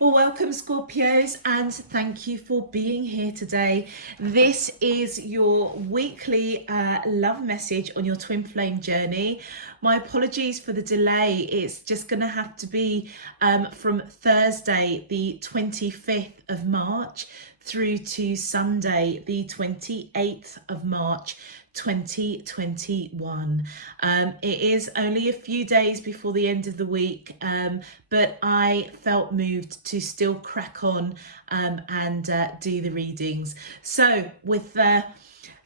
Well, welcome Scorpios, and thank you for being here today. This is your weekly love message on your twin flame journey. My apologies for the delay. It's just going to have to be from Thursday, the 25th of March, through to Sunday, the 28th of March, 2021. It is only a few days before the end of the week, but I felt moved to still crack on and do the readings. So with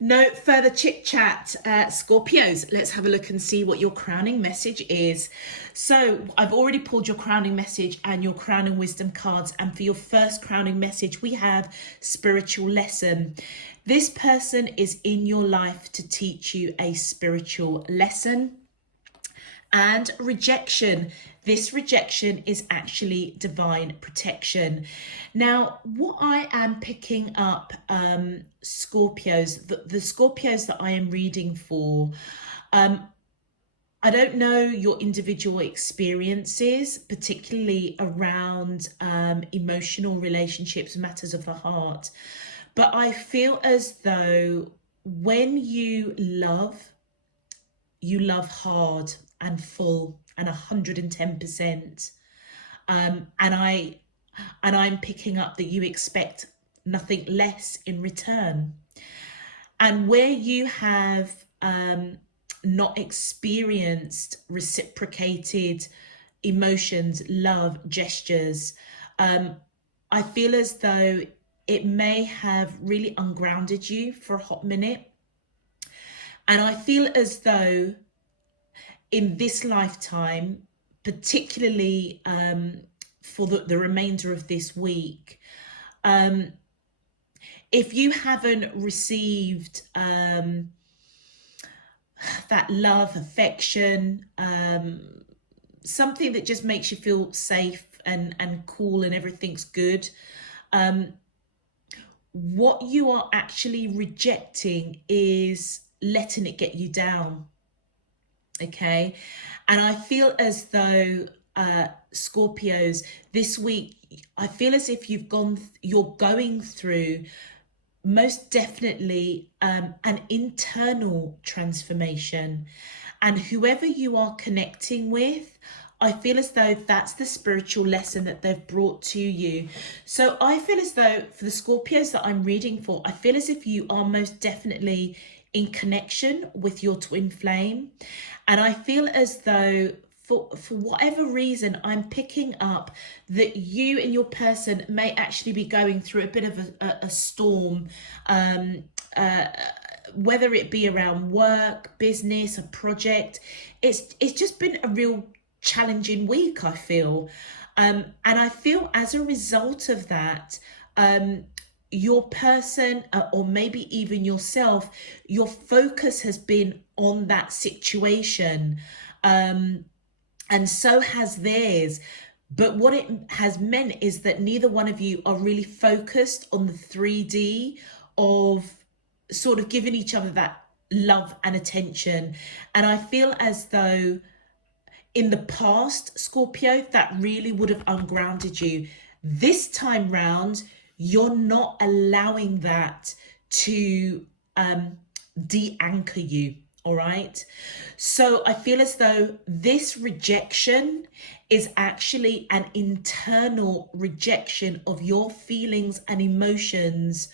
no further chit chat, Scorpios, let's have a look and see what your crowning message is. So I've already pulled your crowning message and your crowning wisdom cards. And for your first crowning message, we have spiritual lesson. This person is in your life to teach you a spiritual lesson. And rejection. This rejection is actually divine protection. Now, what I am picking up, Scorpios, the Scorpios that I am reading for, I don't know your individual experiences, particularly around emotional relationships, matters of the heart. But I feel as though when you love hard and full and 110%. And I'm picking up that you expect nothing less in return. And where you have not experienced reciprocated emotions, love, gestures, I feel as though it may have really ungrounded you for a hot minute. And I feel as though in this lifetime, particularly for the remainder of this week, if you haven't received that love, affection, something that just makes you feel safe and cool and everything's good, what you are actually rejecting is letting it get you down. Okay. And I feel as though Scorpios, this week, I feel as if you're going through most definitely an internal transformation. And whoever you are connecting with, I feel as though that's the spiritual lesson that they've brought to you. So I feel as though for the Scorpios that I'm reading for, I feel as if you are most definitely in connection with your twin flame. And I feel as though for whatever reason, I'm picking up that you and your person may actually be going through a bit of a storm, whether it be around work, business, a project. It's just been a real challenging week, I feel. And I feel as a result of that, your person, or maybe even yourself, your focus has been on that situation, and so has theirs. But what it has meant is that neither one of you are really focused on the 3D of sort of giving each other that love and attention. And I feel as though in the past, Scorpio, that really would have ungrounded you. This time round, you're not allowing that to de-anchor you. All right. So I feel as though this rejection is actually an internal rejection of your feelings and emotions,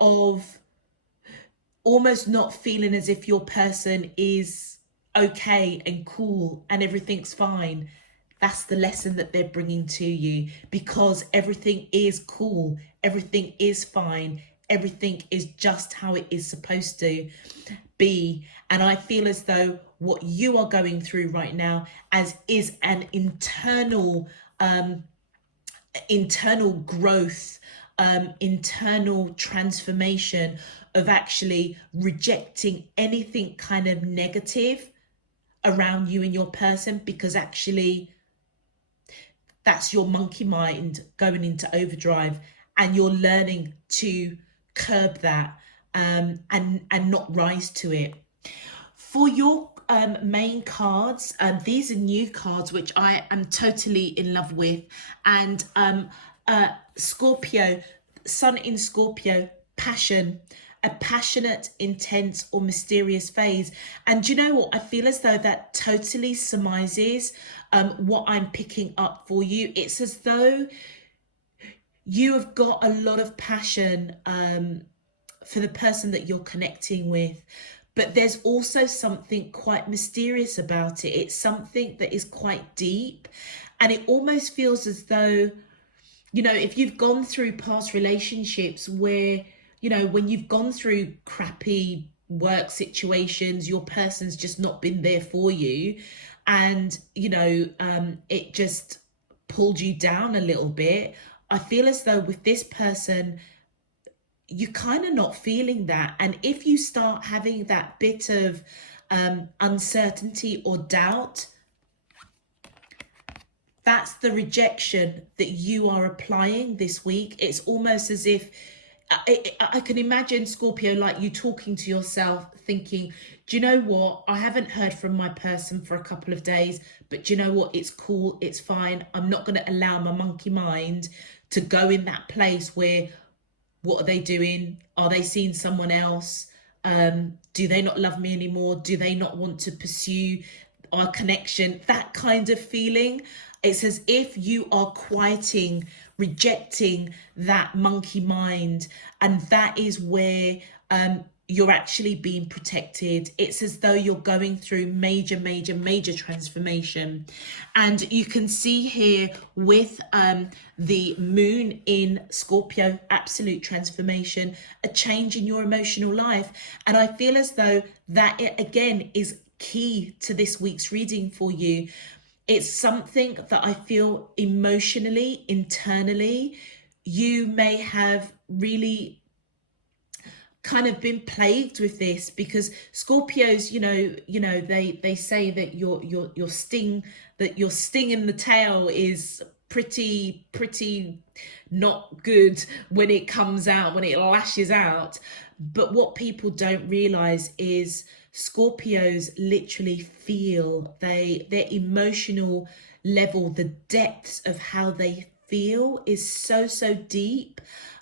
of almost not feeling as if your person is okay and cool and everything's fine. That's the lesson that they're bringing to you, because everything is cool, everything is fine, everything is just how it is supposed to be. And I feel as though what you are going through right now is an internal growth, internal transformation of actually rejecting anything kind of negative around you and your person, because actually that's your monkey mind going into overdrive, and you're learning to curb that and not rise to it. For your main cards, these are new cards which I am totally in love with, and Scorpio, Sun in Scorpio, passion, a passionate, intense, or mysterious phase. And do you know what? I feel as though that totally surmises what I'm picking up for you. It's as though you have got a lot of passion for the person that you're connecting with. But there's also something quite mysterious about it. It's something that is quite deep. And it almost feels as though, you know, if you've gone through past relationships where, you know, when you've gone through crappy work situations, your person's just not been there for you. And, you know, it just pulled you down a little bit. I feel as though with this person, you're kind of not feeling that. And if you start having that bit of uncertainty or doubt, that's the rejection that you are applying this week. It's almost as if I can imagine, Scorpio, like you talking to yourself thinking, do you know what? I haven't heard from my person for a couple of days, but do you know what? It's cool. It's fine. I'm not going to allow my monkey mind to go in that place where, what are they doing? Are they seeing someone else? Do they not love me anymore? Do they not want to pursue our connection? That kind of feeling. It's as if you are quieting, rejecting that monkey mind. And that is where you're actually being protected. It's as though you're going through major, major, major transformation. And you can see here with the moon in Scorpio, absolute transformation, a change in your emotional life. And I feel as though that, again, is key to this week's reading for you. It's something that I feel emotionally, internally, you may have really kind of been plagued with this, because Scorpios, they say that your sting in the tail is pretty not good when it comes out, when it lashes out. But what people don't realize is Scorpios literally feel their emotional level, the depths of how they feel is so deep.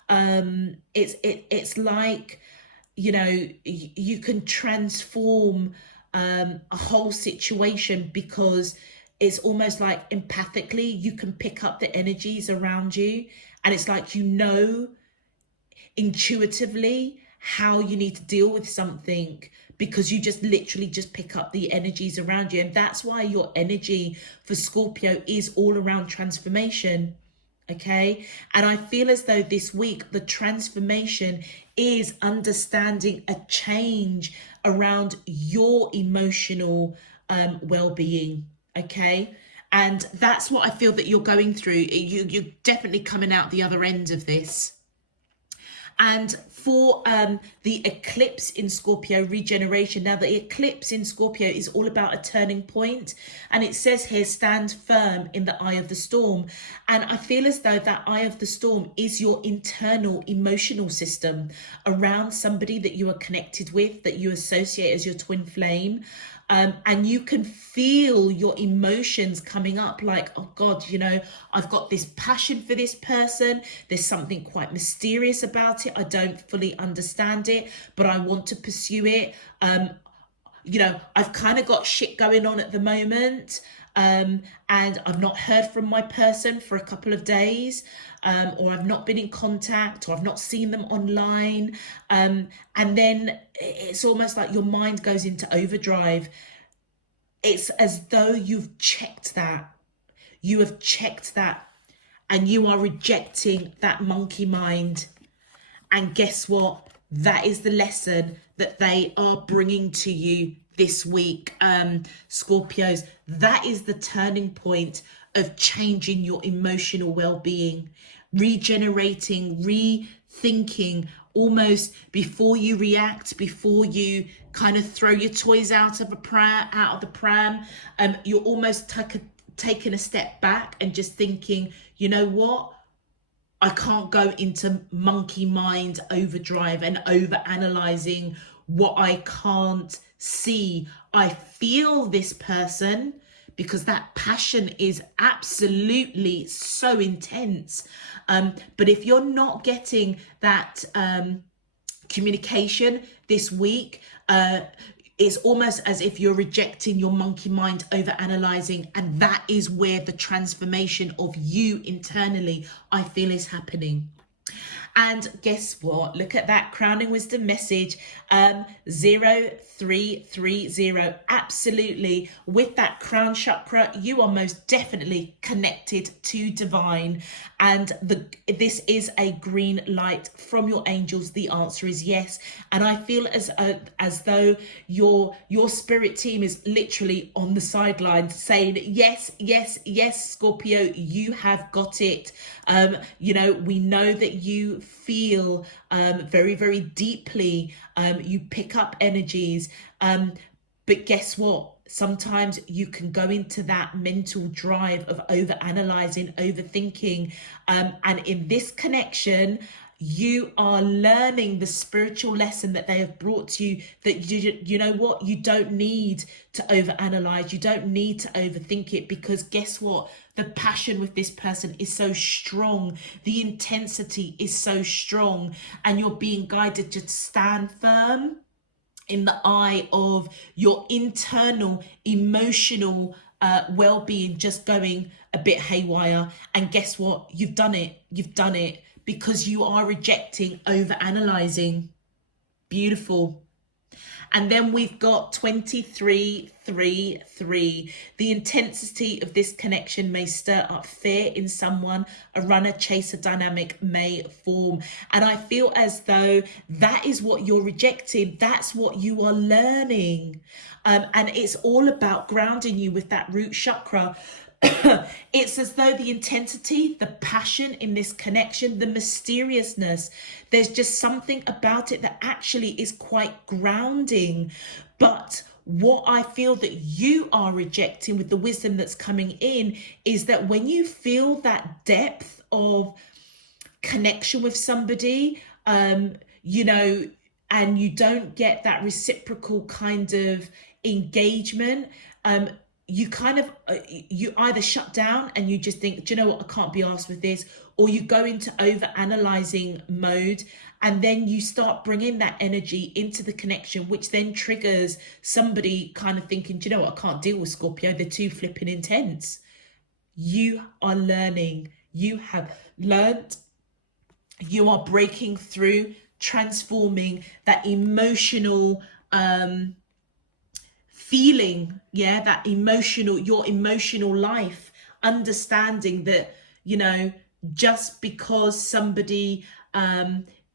It's like, you can transform a whole situation, because it's almost like empathically you can pick up the energies around you, and it's like, intuitively how you need to deal with something, because you just literally just pick up the energies around you. And that's why your energy for Scorpio is all around transformation. Okay. And I feel as though this week, the transformation is understanding a change around your emotional well-being. Okay. And that's what I feel that you're going through. You're definitely coming out the other end of this. And for the eclipse in Scorpio, regeneration. Now, the eclipse in Scorpio is all about a turning point. And it says here, stand firm in the eye of the storm. And I feel as though that eye of the storm is your internal emotional system around somebody that you are connected with, that you associate as your twin flame. And you can feel your emotions coming up like, oh God, I've got this passion for this person. There's something quite mysterious about it. I don't fully understand it, but I want to pursue it. I've kind of got shit going on at the moment. And I've not heard from my person for a couple of days, or I've not been in contact, or I've not seen them online. And then it's almost like your mind goes into overdrive. It's as though you've checked that. You have checked that, and you are rejecting that monkey mind. And guess what? That is the lesson that they are bringing to you this week, Scorpios. That is the turning point of changing your emotional well-being, regenerating, rethinking, almost before you react, before you kind of throw your toys out of the pram. You're almost taking a step back and just thinking, you know what? I can't go into monkey mind overdrive and over analyzing what I can't see. I feel this person because that passion is absolutely so intense. But if you're not getting that communication this week, it's almost as if you're rejecting your monkey mind, over analyzing, and that is where the transformation of you internally, I feel, is happening. And guess what? Look at that crowning wisdom message, 0330. Absolutely. With that crown chakra, you are most definitely connected to divine. And this is a green light from your angels. The answer is yes. And I feel as though your spirit team is literally on the sidelines saying, yes, yes, yes, Scorpio, you have got it. You know, we know that you feel very, very deeply. You pick up energies. But guess what? Sometimes you can go into that mental drive of over-analyzing, overthinking. And in this connection, you are learning the spiritual lesson that they have brought to you, that you know what, you don't need to overanalyze, you don't need to overthink it, because guess what, the passion with this person is so strong, the intensity is so strong, and you're being guided to stand firm in the eye of your internal emotional well-being just going a bit haywire. And guess what, you've done it, because you are rejecting over-analyzing. Beautiful. And then we've got 2333. The intensity of this connection may stir up fear in someone. A runner-chaser dynamic may form. And I feel as though that is what you're rejecting. That's what you are learning. And it's all about grounding you with that root chakra. It's as though the intensity, the passion in this connection, the mysteriousness, there's just something about it that actually is quite grounding. But what I feel that you are rejecting with the wisdom that's coming in is that when you feel that depth of connection with somebody, you know, and you don't get that reciprocal kind of engagement, you kind of, you either shut down and you just think, do you know what, I can't be arsed with this, or you go into over-analyzing mode, and then you start bringing that energy into the connection, which then triggers somebody kind of thinking, do you know what, I can't deal with Scorpio, they're too flipping intense. You are learning, you have learned, you are breaking through, transforming that emotional feeling, yeah, that emotional, your emotional life, understanding that, you know, just because somebody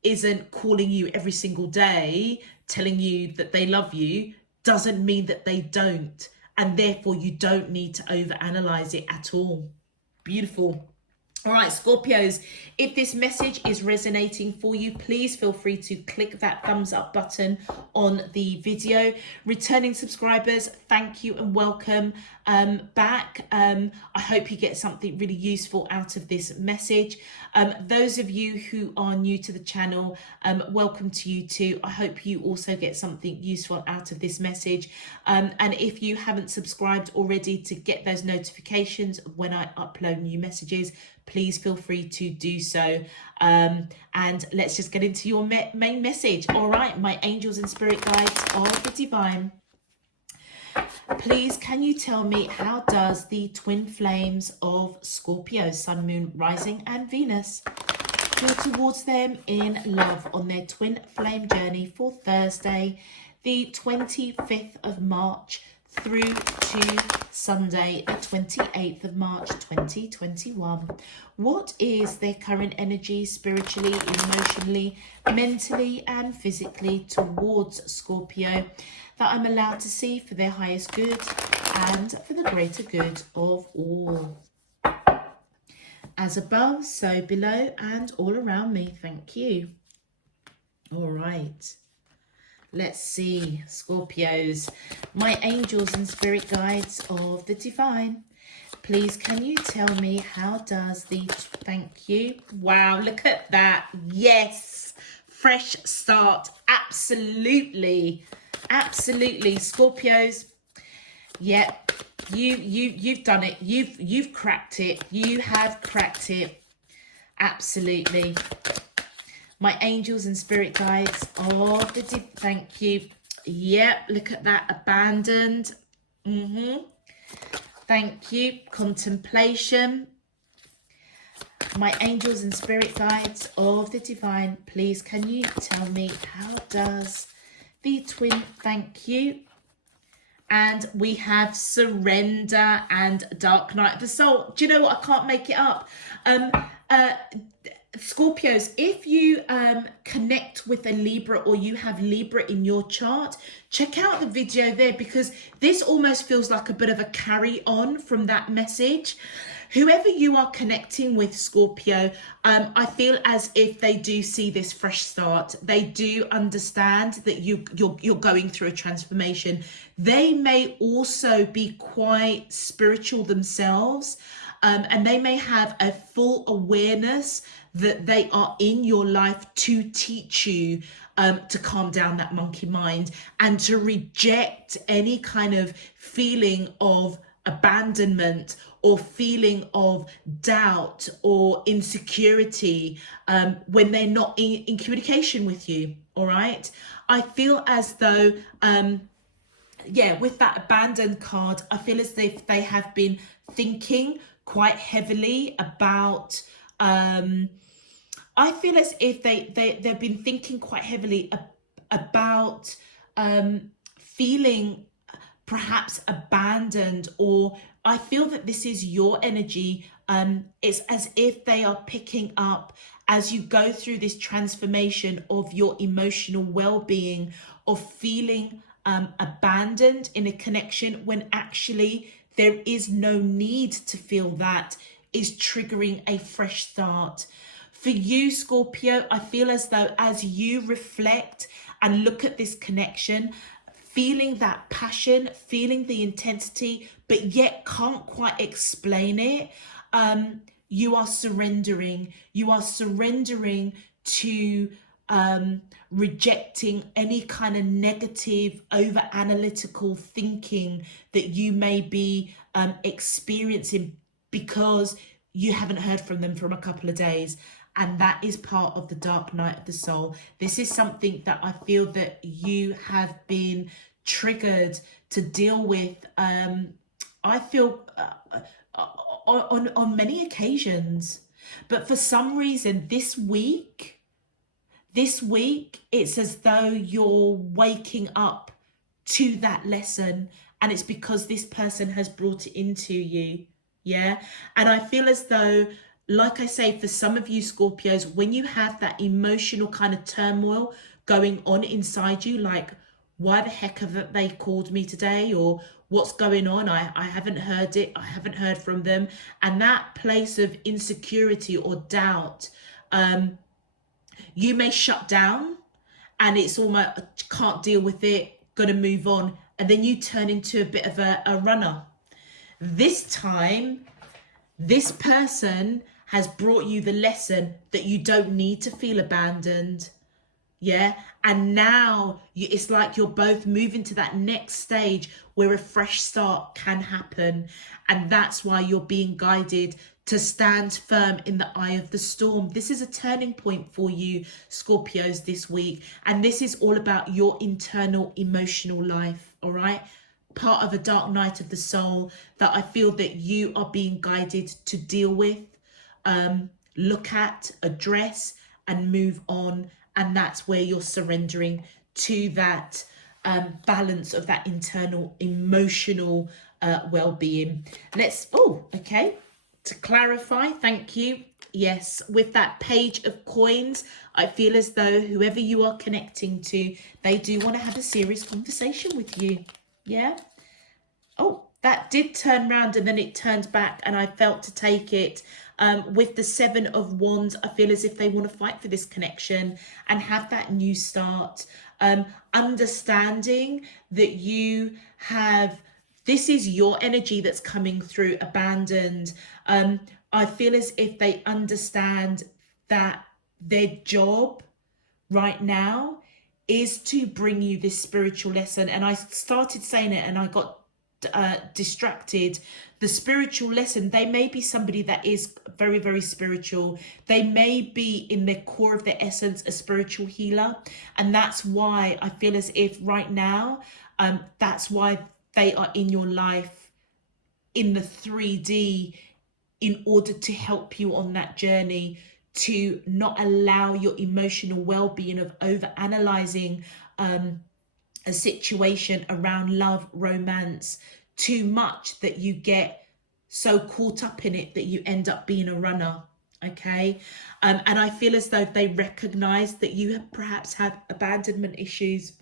isn't calling you every single day, telling you that they love you, doesn't mean that they don't. And therefore you don't need to overanalyze it at all. Beautiful. All right, Scorpios, if this message is resonating for you, please feel free to click that thumbs up button on the video. Returning subscribers, thank you and welcome back. I hope you get something really useful out of this message. Those of you who are new to the channel, welcome to you too. I hope you also get something useful out of this message. And if you haven't subscribed already to get those notifications when I upload new messages, please feel free to do so. And let's just get into your main message. All right, my angels and spirit guides of the divine. Please, can you tell me, how does the twin flames of Scorpio, Sun, Moon, Rising and Venus feel towards them in love on their twin flame journey for Thursday, the 25th of March through to Sunday, the 28th of March 2021. What is their current energy spiritually, emotionally, mentally and physically towards Scorpio that I'm allowed to see for their highest good and for the greater good of all? As above, so below and all around me. Thank you. All right. Let's see, Scorpios, my angels and spirit guides of the divine. Please, can you tell me, how does the, thank you. Wow, look at that. Yes, fresh start. Absolutely. Absolutely. Scorpios, yep. You've done it. You've cracked it. You have cracked it. Absolutely. My angels and spirit guides. Oh, thank you. Yep, look at that. Abandoned. Thank you. Contemplation. My angels and spirit guides of the divine, please can you tell me, how does the twin, thank you. And we have surrender and dark night of the soul. Do you know what? I can't make it up. Scorpios, if you connect with a Libra or you have Libra in your chart, check out the video there, because this almost feels like a bit of a carry on from that message. Whoever you are connecting with, Scorpio, I feel as if they do see this fresh start. They do understand that you're going through a transformation. They may also be quite spiritual themselves, and they may have a full awareness that they are in your life to teach you to calm down that monkey mind and to reject any kind of feeling of abandonment or feeling of doubt or insecurity when they're not in communication with you. All right, I feel as though yeah, with that abandoned card, I feel as if they have been thinking quite heavily about I feel as if they've been thinking quite heavily about feeling perhaps abandoned, or I feel that this is your energy. It's as if they are picking up as you go through this transformation of your emotional well-being, of feeling abandoned in a connection when actually there is no need to feel that, is triggering a fresh start. For you, Scorpio, I feel as though as you reflect and look at this connection, feeling that passion, feeling the intensity, but yet can't quite explain it, you are surrendering. You are surrendering to rejecting any kind of negative, over analytical thinking that you may be experiencing because you haven't heard from them for a couple of days. And that is part of the dark night of the soul. This is something that I feel that you have been triggered to deal with. I feel on many occasions, but for some reason this week, it's as though you're waking up to that lesson, and it's because this person has brought it into you. Yeah. And I feel as though, like I say, for some of you Scorpios, when you have that emotional kind of turmoil going on inside you, like, why the heck have they called me today? Or what's going on? I haven't heard it. I haven't heard from them. And that place of insecurity or doubt, you may shut down and it's almost, can't deal with it, got to move on. And then you turn into a bit of a runner. This time, this person has brought you the lesson that you don't need to feel abandoned. Yeah. And now it's like you're both moving to that next stage where a fresh start can happen. And that's why you're being guided to stand firm in the eye of the storm. This is a turning point for you, Scorpios, this week. And this is all about your internal emotional life. All right. Part of a dark night of the soul that I feel that you are being guided to deal with, look at, address, and move on. And that's where you're surrendering to that balance of that internal emotional well-being. Okay, to clarify, thank you. Yes, with that page of coins, I feel as though whoever you are connecting to, they do want to have a serious conversation with you. Yeah. Oh, that did turn round and then it turned back, and I felt to take it. With the 7 of Wands, I feel as if they want to fight for this connection and have that new start. Understanding that you have, this is your energy that's coming through, abandoned. I feel as if they understand that their job right now is to bring you this spiritual lesson. And I started saying it and I got distracted. The spiritual lesson, they may be somebody that is very, very spiritual. They may be in their core of their essence a spiritual healer, and that's why I feel as if right now, that's why they are in your life in the 3D, in order to help you on that journey, to not allow your emotional well-being of over analyzing a situation around love, romance too much, that you get so caught up in it that you end up being a runner. Okay. And I feel as though they recognize that you have perhaps have abandonment issues,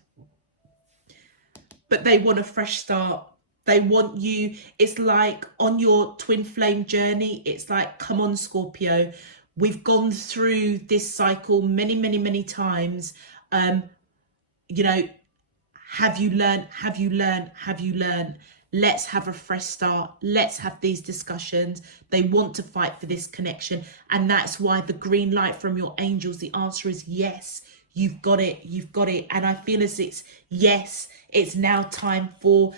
but they want a fresh start. They want you, it's like on your twin flame journey, it's like, come on, Scorpio, we've gone through this cycle many, many, many times. You know, have you learned? Have you learned? Have you learned? Let's have a fresh start. Let's have these discussions. They want to fight for this connection. And that's why the green light from your angels, the answer is yes. You've got it. You've got it. And I feel as it's yes, it's now time for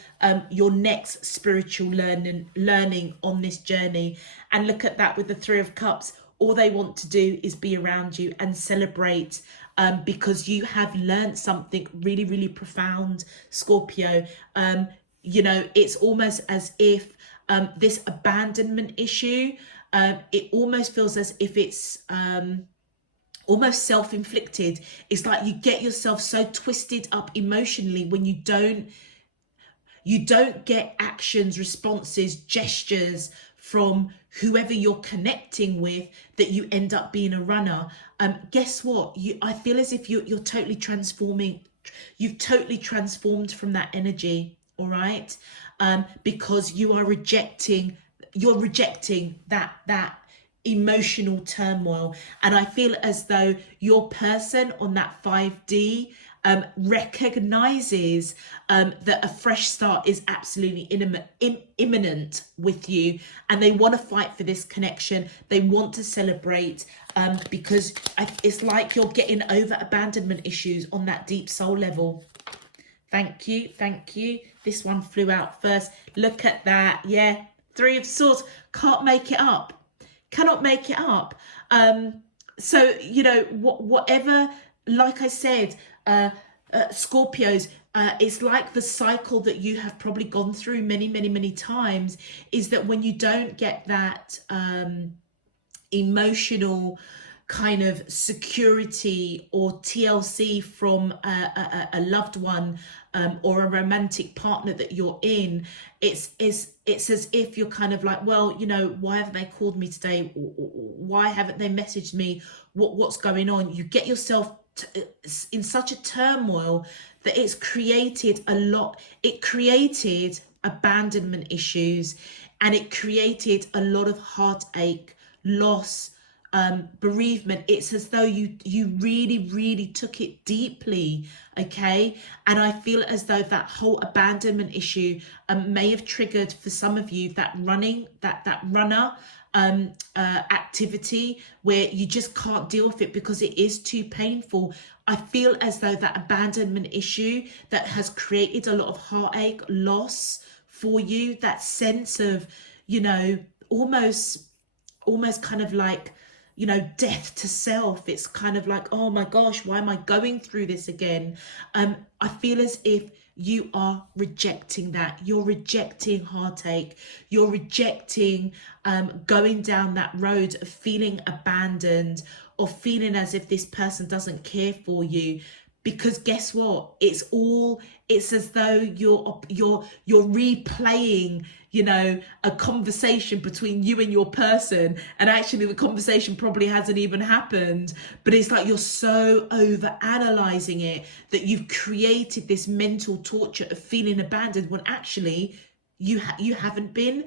your next spiritual learning on this journey. And look at that with the Three of Cups. All they want to do is be around you and celebrate, because you have learned something really, really profound, Scorpio. You know, it's almost as if this abandonment issue, it almost feels as if it's almost self-inflicted. It's like you get yourself so twisted up emotionally when you don't get actions, responses, gestures from whoever you're connecting with, that you end up being a runner. Guess what? I feel as if you're totally transforming. You've totally transformed from that energy. All right. Because you're rejecting that emotional turmoil. And I feel as though your person on that 5D recognizes that a fresh start is absolutely imminent with you, and they want to fight for this connection. They want to celebrate, because it's like you're getting over abandonment issues on that deep soul level. Thank you. Thank you. This one flew out first. Look at that. Yeah. Three of Swords. Can't make it up. Cannot make it up. So, you know, whatever, like I said, Scorpios, it's like the cycle that you have probably gone through many, many, many times, is that when you don't get that emotional kind of security or TLC from a loved one, or a romantic partner that you're in, it's as if you're kind of like, well, you know, why haven't they called me today? Why haven't they messaged me? What's going on? You get yourself in such a turmoil that it's created a lot. It created abandonment issues, and it created a lot of heartache, loss, bereavement. It's as though you really, really took it deeply. Okay. And I feel as though that whole abandonment issue may have triggered for some of you that runner activity, where you just can't deal with it because it is too painful. I feel as though that abandonment issue that has created a lot of heartache, loss for you, that sense of, you know, almost kind of like, you know, death to self. It's kind of like, oh my gosh, why am I going through this again? I feel as if you are rejecting that. You're rejecting heartache. You're rejecting going down that road of feeling abandoned, or feeling as if this person doesn't care for you. Because guess what? It's as though you're replaying, you know, a conversation between you and your person, and actually the conversation probably hasn't even happened, but it's like you're so over analyzing it that you've created this mental torture of feeling abandoned, when actually you haven't been.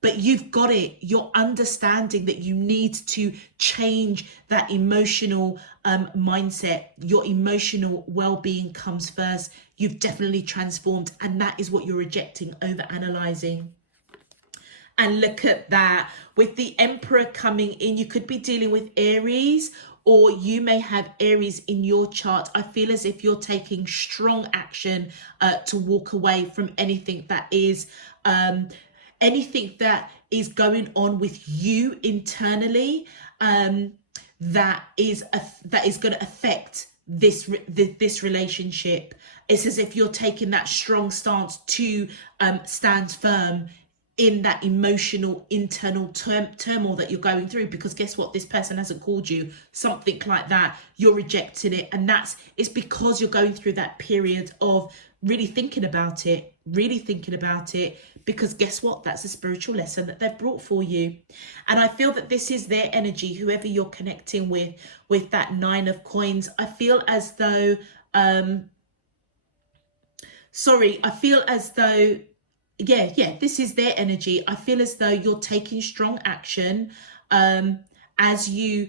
But you've got it. You're understanding that you need to change that emotional mindset. Your emotional well-being comes first. You've definitely transformed, and that is what you're rejecting, over analyzing. And look at that, with the Emperor coming in, you could be dealing with Aries or you may have Aries in your chart. I feel as if you're taking strong action to walk away from anything that is going on with you internally, that is going to affect this relationship. It's as if you're taking that strong stance to stand firm in that emotional internal turmoil that you're going through, because guess what, this person hasn't called you, something like that, you're rejecting it, and it's because you're going through that period of really thinking about it, because guess what, that's a spiritual lesson that they've brought for you. And I feel that this is their energy, whoever you're connecting with that 9 of coins. I feel as though this is their energy. I feel as though you're taking strong action as you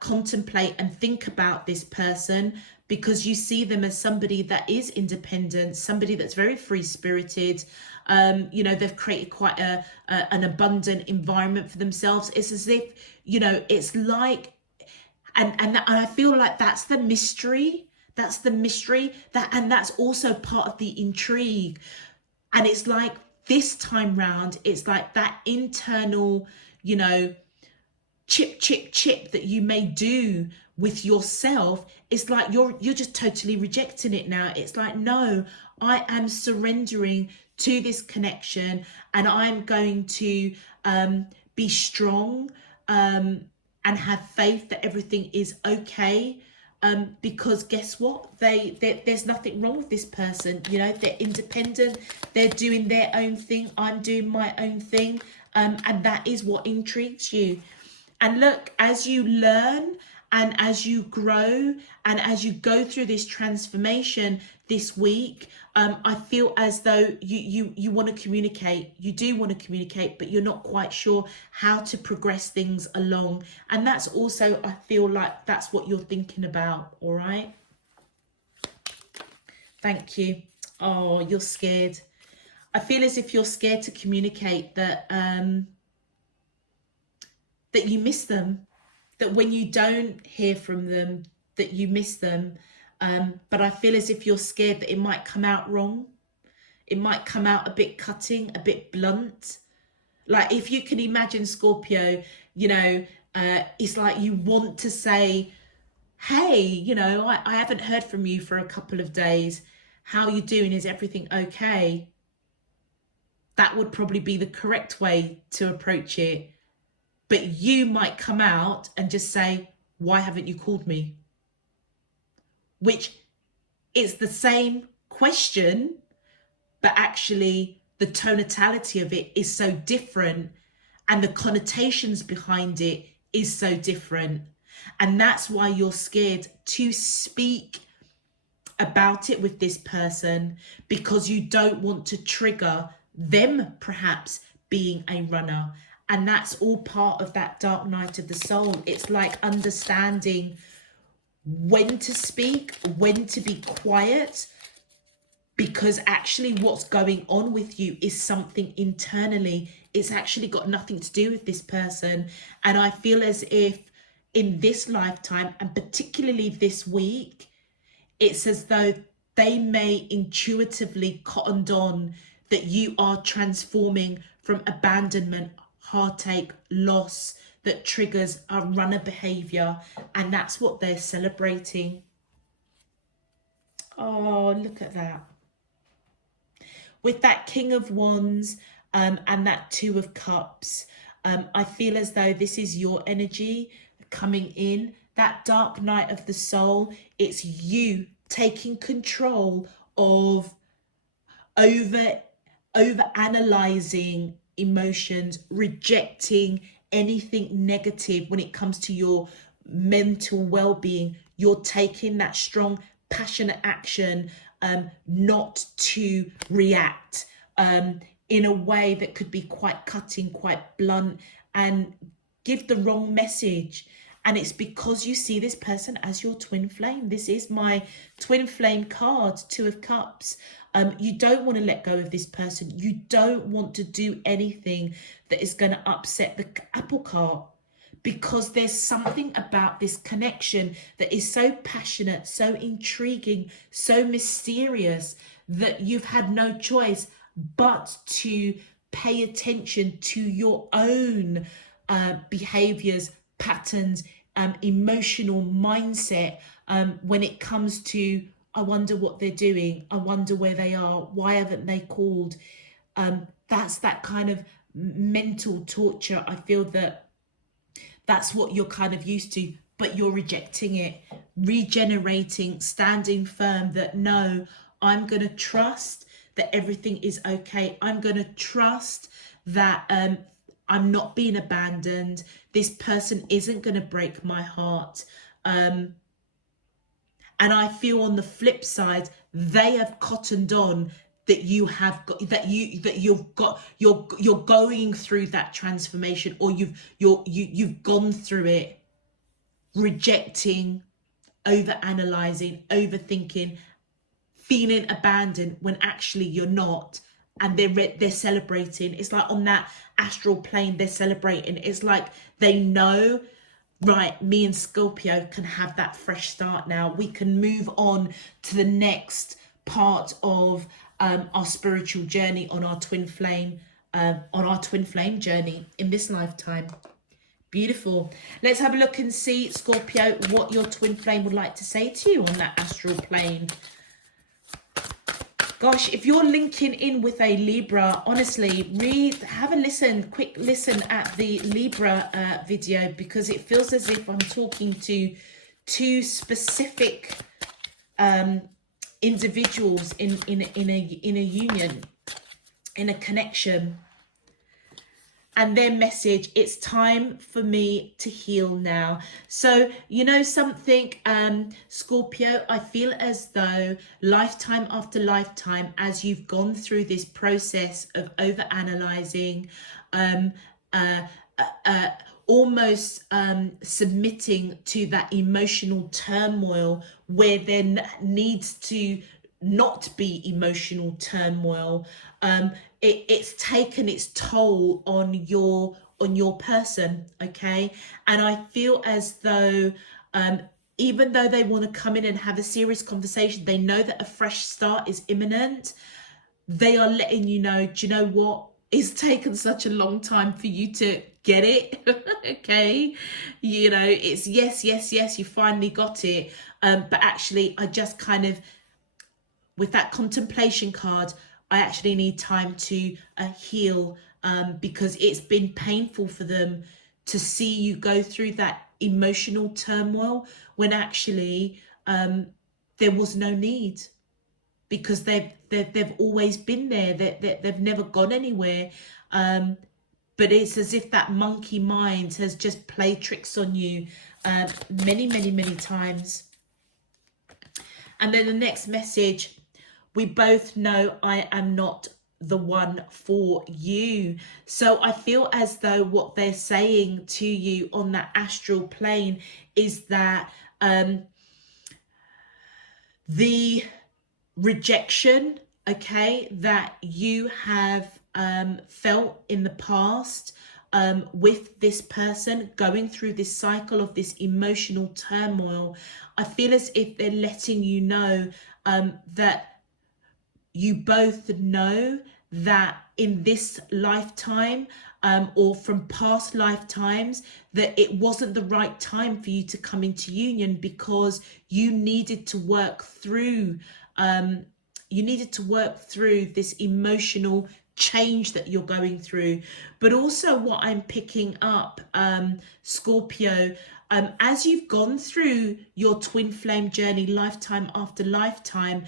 contemplate and think about this person, because you see them as somebody that is independent, somebody that's very free-spirited. They've created quite an abundant environment for themselves. It's as if, it's like, and I feel like that's the mystery. And that's also part of the intrigue. And it's like this time round, it's like that internal, chip that you may do with yourself. It's like you're just totally rejecting it now. It's like, no, I am surrendering to this connection, and I'm going to be strong and have faith that everything is okay. Because guess what, there's nothing wrong with this person. They're independent, they're doing their own thing, I'm doing my own thing, and that is what intrigues you. And look, as you learn and as you grow and as you go through this transformation this week, I feel as though you want to communicate. You do want to communicate, but you're not quite sure how to progress things along. And that's also, I feel like that's what you're thinking about. All right. Thank you. Oh, you're scared. I feel as if you're scared to communicate that that you miss them, that when you don't hear from them, that you miss them. But I feel as if you're scared that it might come out wrong. It might come out a bit cutting, a bit blunt. Like, if you can imagine, Scorpio, it's like you want to say, hey, I haven't heard from you for a couple of days. How are you doing? Is everything okay? That would probably be the correct way to approach it. But you might come out and just say, why haven't you called me? Which is the same question, but actually the tonality of it is so different, and the connotations behind it is so different. And that's why you're scared to speak about it with this person, because you don't want to trigger them perhaps being a runner. And that's all part of that dark night of the soul. It's like understanding when to speak, when to be quiet, because actually what's going on with you is something internally. It's actually got nothing to do with this person. And I feel as if in this lifetime, and particularly this week, it's as though they may intuitively cottoned on that you are transforming from abandonment, heartache, loss, that triggers a runner behavior, and that's what they're celebrating. Oh, look at that. With that King of Wands and that 2 of Cups, I feel as though this is your energy coming in. That dark night of the soul, it's you taking control of over analyzing emotions, rejecting anything negative when it comes to your mental well-being. You're taking that strong, passionate action, not to react in a way that could be quite cutting, quite blunt, and give the wrong message. And it's because you see this person as your twin flame. This is my twin flame card, 2 of Cups. You don't want to let go of this person. You don't want to do anything that is going to upset the apple cart, because there's something about this connection that is so passionate, so intriguing, so mysterious, that you've had no choice but to pay attention to your own behaviors, patterns, emotional mindset when it comes to, I wonder what they're doing, I wonder where they are, why haven't they called? That's that kind of mental torture. I feel that that's what you're kind of used to, but you're rejecting it, regenerating, standing firm that no, I'm going to trust that everything is okay. I'm going to trust that I'm not being abandoned. This person isn't going to break my heart. And I feel on the flip side, they have cottoned on that you have got, you're going through that transformation, or you've gone through it, rejecting, over analyzing, overthinking, feeling abandoned when actually you're not, and they're celebrating. It's like on that astral plane, they're celebrating. It's like they know, right, me and Scorpio can have that fresh start now. We can move on to the next part of our spiritual journey on our twin flame journey in this lifetime. Beautiful. Let's have a look and see, Scorpio, what your twin flame would like to say to you on that astral plane. Gosh, if you're linking in with a Libra, honestly, have a quick listen at the Libra video, because it feels as if I'm talking to two specific individuals in a union, in a connection. And their message, it's time for me to heal now. So, you know something, Scorpio, I feel as though lifetime after lifetime, as you've gone through this process of over-analyzing, almost submitting to that emotional turmoil where there needs to not be emotional turmoil, it's taken its toll on your person, okay? And I feel as though even though they want to come in and have a serious conversation, they know that a fresh start is imminent. They are letting you know, do you know what? It's taken such a long time for you to get it. Okay, you know, it's yes, you finally got it, but actually I just kind of, with that contemplation card, I actually need time to heal, because it's been painful for them to see you go through that emotional turmoil when actually there was no need, because they've always been there. They've never gone anywhere. But it's as if that monkey mind has just played tricks on you many times. And then the next message, we both know I am not the one for you. So I feel as though what they're saying to you on that astral plane is that the rejection, okay, that you have felt in the past with this person, going through this cycle of this emotional turmoil, I feel as if they're letting you know that you both know that in this lifetime or from past lifetimes, that it wasn't the right time for you to come into union, because you needed to work through this emotional change that you're going through. But also what I'm picking up, Scorpio, as you've gone through your twin flame journey lifetime after lifetime,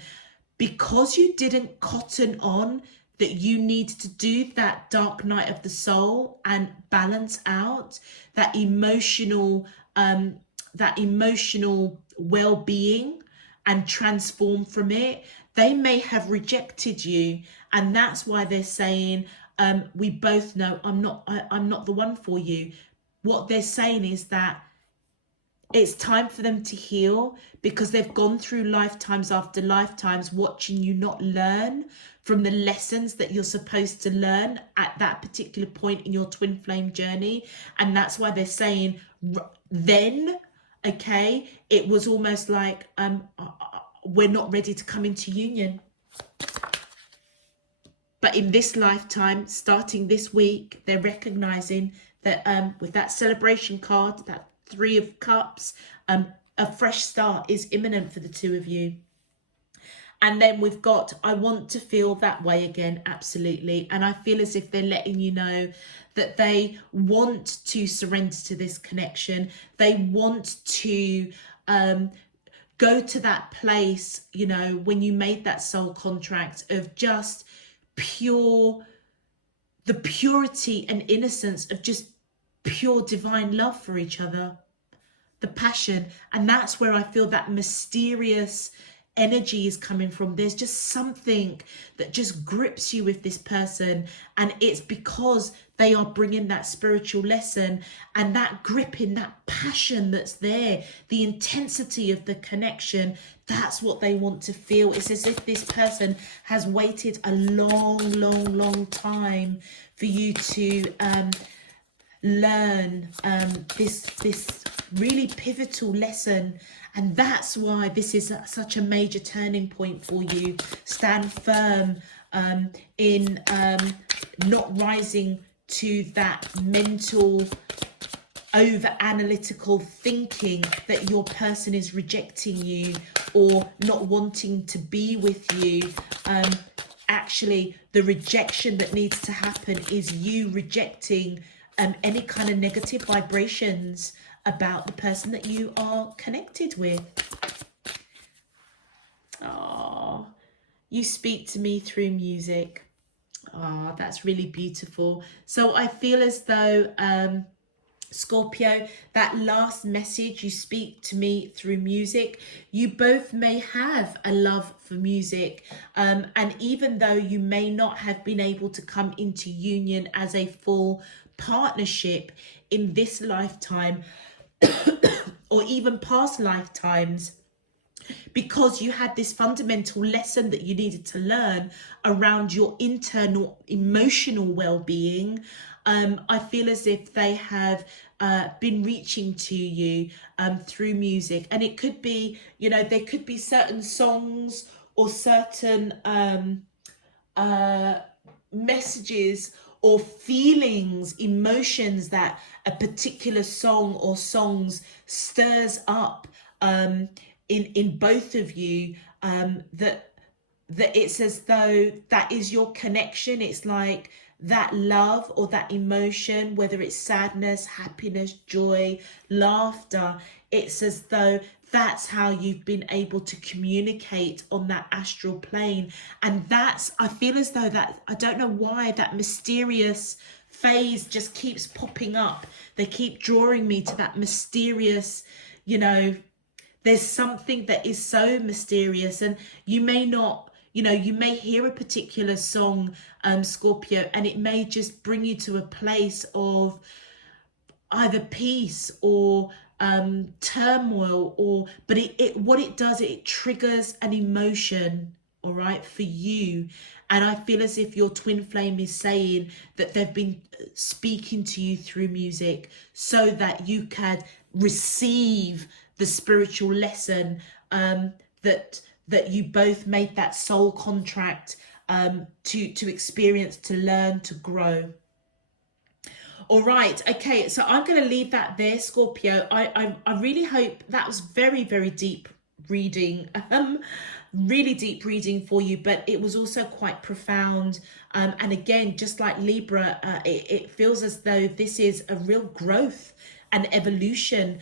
because you didn't cotton on that you need to do that dark night of the soul and balance out that emotional well-being and transform from it, they may have rejected you. And that's why they're saying, we both know I'm not the one for you. What they're saying is that It's time for them to heal, because they've gone through lifetimes after lifetimes watching you not learn from the lessons that you're supposed to learn at that particular point in your twin flame journey. And that's why they're saying then, okay, it was almost like we're not ready to come into union. But in this lifetime, starting this week, they're recognizing that with that celebration card, that 3 of Cups, a fresh start is imminent for the two of you. And then we've got, I want to feel that way again, absolutely. And I feel as if they're letting you know that they want to surrender to this connection. They want to go to that place, you know, when you made that soul contract of just the purity and innocence of just pure divine love for each other, the passion. And that's where I feel that mysterious energy is coming from. There's just something that just grips you with this person, and it's because they are bringing that spiritual lesson, and that gripping, that passion that's there, the intensity of the connection, that's what they want to feel. It's as if this person has waited a long time for you to learn this really pivotal lesson. And that's why this is such a major turning point for you. Stand firm in not rising to that mental over analytical thinking that your person is rejecting you or not wanting to be with you. Actually, the rejection that needs to happen is you rejecting any kind of negative vibrations about the person that you are connected with. Oh, you speak to me through music. Oh, that's really beautiful. So I feel as though Scorpio, that last message, you speak to me through music. You both may have a love for music, and even though you may not have been able to come into union as a full partnership in this lifetime or even past lifetimes, because you had this fundamental lesson that you needed to learn around your internal emotional well-being, I feel as if they have been reaching to you through music. And it could be, you know, there could be certain songs or certain messages or feelings, emotions that a particular song or songs stirs up in both of you, that it's as though that is your connection. It's like that love or that emotion, whether it's sadness, happiness, joy, laughter, it's as though that's how you've been able to communicate on that astral plane. And that's, I feel as though that, I don't know why, that mysterious phase just keeps popping up. They keep drawing me to that mysterious, you know, there's something that is so mysterious. And you may not, you know, you may hear a particular song, Scorpio, and it may just bring you to a place of either peace or turmoil, or but it what it does, it triggers an emotion, all right, for you. And I feel as if your twin flame is saying that they've been speaking to you through music so that you can receive the spiritual lesson that you both made that soul contract to experience, to learn, to grow. All right, okay, so I'm going to leave that there, Scorpio. I really hope that was very, very deep reading, really deep reading for you, but it was also quite profound. And again, just like Libra, it feels as though this is a real growth and evolution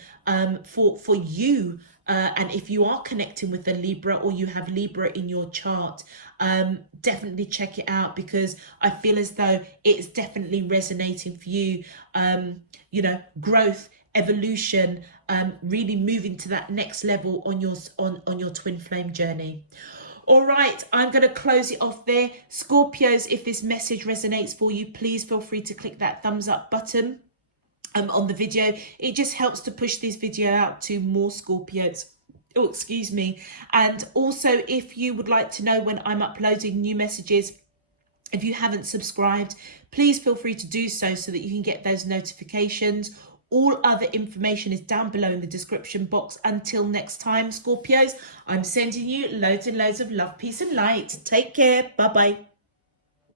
for you. And if you are connecting with a Libra or you have Libra in your chart, definitely check it out, because I feel as though it's definitely resonating for you. You know, growth, evolution, really moving to that next level on your twin flame journey. All right, I'm going to close it off there. Scorpios, if this message resonates for you, please feel free to click that thumbs up button. on the video. It just helps to push this video out to more Scorpios. Oh, excuse me. And also, if you would like to know when I'm uploading new messages, if you haven't subscribed, please feel free to do so that you can get those notifications. All other information is down below in the description box. Until next time, Scorpios, I'm sending you loads and loads of love, peace and light. Take care. Bye-bye.